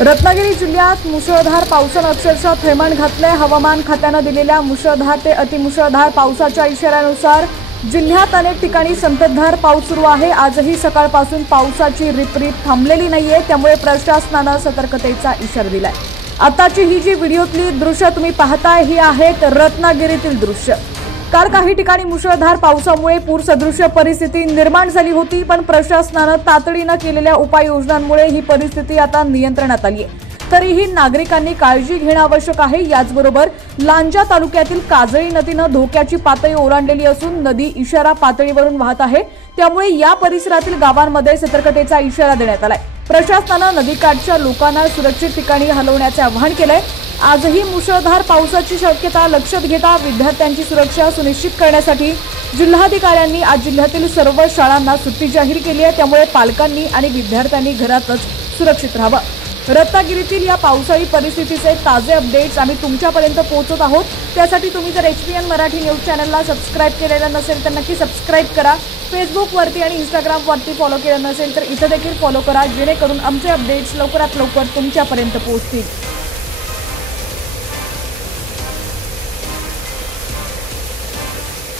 रत्नागिरी जिल्ह्यात मुसळधार पावसानं अक्षरशः थैमान घातले। हवामान खात्यानं दिलेल्या मुसळधार ते अतिमुसळधार पावसाच्या इशाऱ्यानुसार जिल्ह्यात अनेक ठिकाणी संततधार पाऊस सुरू आहे। आजही सकाळपासून पावसाची रिपरिप थांबलेली नाहीये, त्यामुळे प्रशासनानं सतर्कतेचा इशारा दिलाय। आताची ही जी व्हिडिओतली दृश्य तुम्ही पाहताय ही आहेत रत्नागिरीतील दृश्य। काल काही ठिकाणी मुसळधार पावसामुळे पूरसदृश्य परिस्थिती निर्माण झाली होती, पण प्रशासनानं तातडीनं केलेल्या उपाययोजनांमुळे ही परिस्थिती आता नियंत्रणात आली आहे। तरीही नागरिकांनी काळजी घेणं आवश्यक आहे। याचबरोबर लांजा तालुक्यातील काजळी नदीनं धोक्याची पातळी ओलांडलेली असून नदी इशारा पातळीवरून वाहत आहे, त्यामुळे या परिसरातील गावांमध्ये सतर्कतेचा इशारा देण्यात आलाय। प्रशासनानं नदीकाठच्या लोकांना सुरक्षित ठिकाणी हलवण्याचे आवाहन केलंय। आजही मुसळधार पावसाची शक्यता लक्षात घेता विद्यार्थ्यांची सुरक्षा सुनिश्चित करण्यासाठी जिल्हाधिकाऱ्यांनी आज जिल्ह्यातील सर्व शाळांना सुट्टी जाहीर केली आहे, त्यामुळे पालकांनी आणि विद्यार्थ्यांनी घरातच सुरक्षित राहावं। रत्नागिरीतील या पावसाळी परिस्थितीचे ताजे अपडेट्स आम्ही तुमच्यापर्यंत पोहोचवत आहोत। त्यासाठी तुम्ही जर HPN मराठी न्यूज चॅनलला सबस्क्राइब केलेलं नसेल तर नक्की सबस्क्राइब करा। फेसबुकवरती आणि इंस्टाग्रामवरती फॉलो केलं नसेल तर इथं देखील फॉलो करा, जेणेकरून आमचे अपडेट्स लवकरात लवकर तुमच्यापर्यंत पोहोचतील।